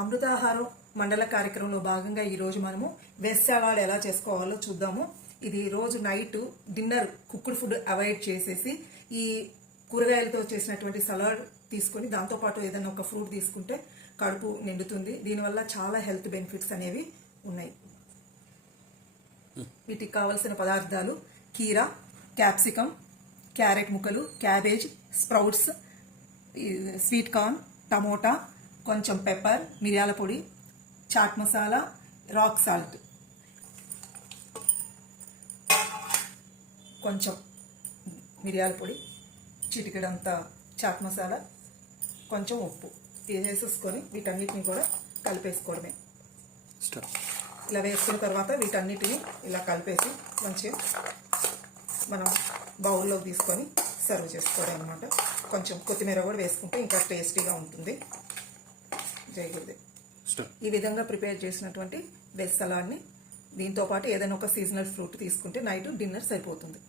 అమృతాహారం మండల కార్యక్రమంలో భాగంగా ఈరోజు మనము వెజ్ ఎలా చేసుకోవాలో చూద్దాము. ఇది రోజు night dinner cooked food avoid చేసేసి ఈ కూరగాయలతో చేసినటువంటి సలాడ్ తీసుకొని దాంతోపాటు ఏదైనా ఒక ఫ్రూట్ తీసుకుంటే కడుపు నిండుతుంది. దీనివల్ల చాలా హెల్త్ బెనిఫిట్స్ అనేవి ఉన్నాయి. వీటికి కావలసిన పదార్థాలు కీరా క్యాప్సికమ్ క్యారెట్ ముక్కలు cabbage sprouts sweet corn tomato కొంచెం పెప్పర్ మిరియాల పొడి చాట్ మసాలా రాక్ సాల్ట్. కొంచెం మిరియాల పొడి చిటికెడంత చాట్ మసాలా కొంచెం ఉప్పు. వేసేసుకొని వీటన్నిటిని కూడా కలిపేసుకోవడమే. ఇలా వేసుకున్న తర్వాత వీటన్నిటిని ఇలా కలిపేసి మంచిగా మనం బౌల్లో తీసుకొని సర్వ్ చేసుకోవడం అనమాట కొంచెం కొత్తిమీర కూడా వేసుకుంటే ఇంకా టేస్టీగా ఉంటుంది. స్టార్ట్ ఈ విధంగా ప్రిపేర్ చేసినటువంటి వెజ్ సలాడ్ని దీంతో పాటు ఏదైనా ఒక సీజనల్ ఫ్రూట్ తీసుకుంటే నైట్ డిన్నర్ సరిపోతుంది.